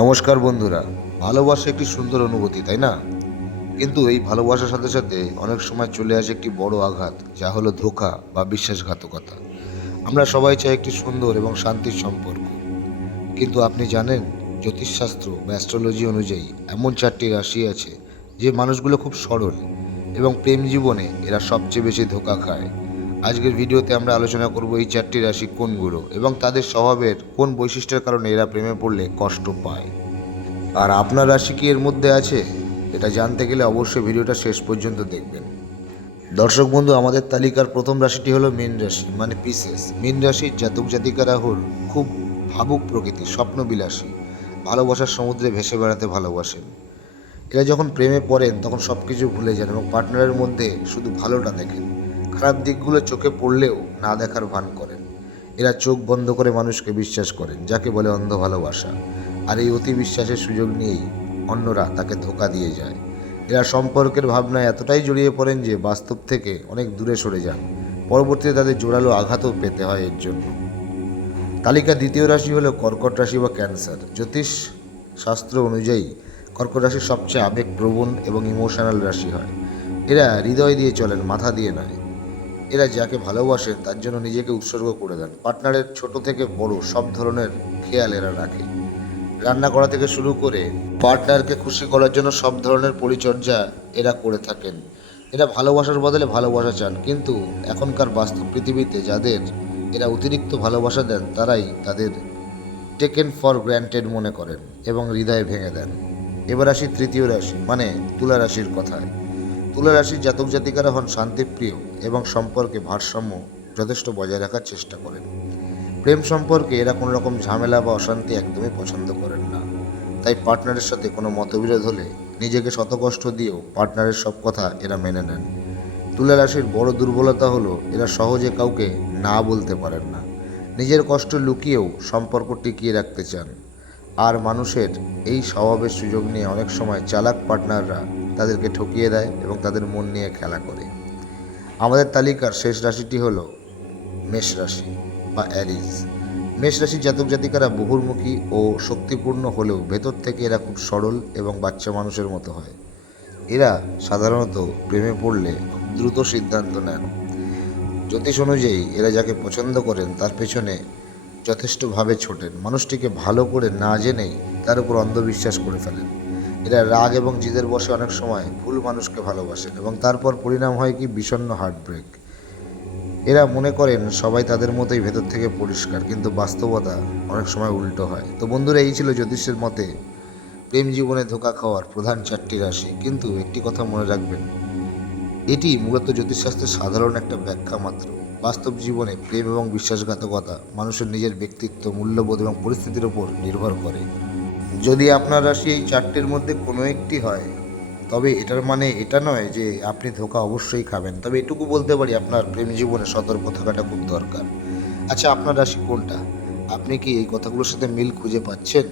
নমস্কার বন্ধুরা। ভালোবাসা একটি সুন্দর অনুভূতি, তাই না? কিন্তু এই ভালোবাসার সাথে সাথে অনেক সময় চলে আসে একটি বড় আঘাত, যা হলো ধোঁকা বা বিশ্বাসঘাতকতা। আমরা সবাই চাই একটি সুন্দর এবং শান্তির সম্পর্ক, কিন্তু আপনি জানেন, জ্যোতিষশাস্ত্র বা অ্যাস্ট্রোলজি অনুযায়ী এমন 4টি রাশি আছে যে মানুষগুলো খুব সরল এবং প্রেম জীবনে এরা সবচেয়ে বেশি ধোঁকা খায়। আজকের ভিডিওতে আমরা আলোচনা করব এই 4টি রাশি কোনগুলো এবং তাদের স্বভাবের কোন বৈশিষ্ট্যের কারণে এরা প্রেমে পড়লে কষ্ট পায়। আর আপনার রাশি কি এর মধ্যে আছে? এটা জানতে গেলে অবশ্যই ভিডিওটা শেষ পর্যন্ত দেখবেন। দর্শক বন্ধু, আমাদের তালিকার প্রথম রাশিটি হলো মীন রাশি, মানে পিসেস। মীন রাশির জাতক জাতিকারা হল খুব ভাবুক প্রকৃতির, স্বপ্নবিলাসী, ভালোবাসার সমুদ্রে ভেসে বেড়াতে ভালোবাসেন। এরা যখন প্রেমে পড়েন তখন সব কিছু ভুলে যান এবং পার্টনারের মধ্যে শুধু ভালোটা দেখেন। খারাপ দিকগুলো চোখে পড়লেও না দেখার ভান করেন। এরা চোখ বন্ধ করে মানুষকে বিশ্বাস করেন, যাকে বলে অন্ধ ভালোবাসা। আর এই অতি বিশ্বাসের সুযোগ নিয়েই অন্যরা তাকে ধোঁকা দিয়ে যায়। এরা সম্পর্কের ভাবনায় এতটাই জড়িয়ে পড়েন যে বাস্তব থেকে অনেক দূরে সরে যান। পরবর্তীতে তাদের জোরালো আঘাতও পেতে হয় এর জন্য। তালিকা দ্বিতীয় রাশি হলো কর্কট রাশি বা ক্যান্সার। জ্যোতিষ শাস্ত্র অনুযায়ী কর্কট রাশি সবচেয়ে আবেগপ্রবণ এবং ইমোশনাল রাশি হয়। এরা হৃদয় দিয়ে চলেন, মাথা দিয়ে নয়। এরা যাকে ভালোবাসেন তার জন্য নিজেকে উৎসর্গ করে দেন। পার্টনারের ছোট থেকে বড় সব ধরনের খেয়াল এরা রাখে। রান্না করা থেকে শুরু করে পার্টনারকে খুশি করার জন্য সব ধরনের পরিচর্যা এরা করে থাকেন। এরা ভালোবাসার বদলে ভালোবাসা চান, কিন্তু এখনকার বাস্তব পৃথিবীতে যাদের এরা অতিরিক্ত ভালোবাসা দেন তারাই তাদের টেকেন ফর গ্র্যান্টেড মনে করেন এবং হৃদয় ভেঙে দেন। এবার আসি তৃতীয় রাশি, মানে তুলা রাশির কথায়। তুলা রাশির জাতক জাতিকারা হন শান্তিপ্রিয় এবং সম্পর্কে ভারসাম্য যথেষ্ট বজায় রাখার চেষ্টা করেন। প্রেম সম্পর্কে এরা কোনো রকম ঝামেলা বা অশান্তি একদমই পছন্দ করেন না। তাই পার্টনারের সাথে কোনো মতবিরোধ হলে নিজেকে শতকষ্ট দিয়েও পার্টনারের সব কথা এরা মেনে নেন। তুলা রাশির বড় দুর্বলতা হলো এরা সহজে কাউকে না বলতে পারেন না। নিজের কষ্ট লুকিয়েও সম্পর্ক টিকিয়ে রাখতে চান। আর মানুষের এই স্বভাবের সুযোগ নিয়ে অনেক সময় চালাক পার্টনাররা তাদেরকে ঠকিয়ে দেয় এবং তাদের মন নিয়ে খেলা করে। আমাদের তালিকার শেষ রাশিটি হলো মেষ রাশি বা অ্যারিজ। মেষ রাশির জাতক জাতিকারা বহুর্মুখী ও শক্তিপূর্ণ হলেও ভেতর থেকে এরা খুব সরল এবং বাচ্চা মানুষের মতো হয়। এরা সাধারণত প্রেমে পড়লে খুব দ্রুত সিদ্ধান্ত নেন। জ্যোতিষ অনুযায়ী এরা যাকে পছন্দ করেন তার পেছনে যথেষ্টভাবে ছোটেন। মানুষটিকে ভালো করে না জেনেই তার উপর অন্ধবিশ্বাস করে ফেলেন। এরা রাগ এবং জিদের বশে অনেক সময় ভুল মানুষকে ভালোবাসেন এবং তারপর পরিণাম হয় কি বিষণ্ণ হার্টব্রেক। এরা মনে করেন সবাই তাদের মতোই ভেতর থেকে পরিষ্কার, কিন্তু বাস্তবতা অনেক সময় উল্টো হয়। তো বন্ধুরা, এই ছিল জ্যোতিষের মতে প্রেম জীবনে ধোঁকা খাওয়ার প্রধান 4টি রাশি। কিন্তু একটি কথা মনে রাখবেন, এটি মূলত জ্যোতিষশাস্ত্রের সাধারণ একটা ব্যাখ্যা মাত্র। বাস্তব জীবনে প্রেম এবং বিশ্বাসঘাতকতা মানুষের নিজের ব্যক্তিত্ব, মূল্যবোধ এবং পরিস্থিতির উপর নির্ভর করে। যদি আপনার রাশি এই 4টির মধ্যে কোনো একটি হয়, তবে এটার মানে এটা নয় যে আপনি ধোঁকা অবশ্যই খাবেন। তবে এটুকু বলতে পারি, আপনার প্রেম জীবনে সতর্ক থাকাটা খুব দরকার। আচ্ছা, আপনার রাশি কোনটা? আপনি কি এই কথাগুলোর সাথে মিল খুঁজে পাচ্ছেন?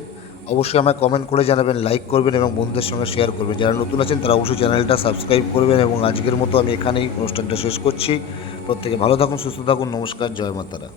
অবশ্যই আমায় কমেন্ট করে জানাবেন, লাইক করবেন এবং বন্ধুদের সঙ্গে শেয়ার করবেন। যারা নতুন আছেন তারা অবশ্যই চ্যানেলটা সাবস্ক্রাইব করবেন। এবং আজকের মতো আমি এখানেই অনুষ্ঠানটা শেষ করছি। প্রত্যেকে ভালো থাকুন, সুস্থ থাকুন। নমস্কার, জয় মাতারা।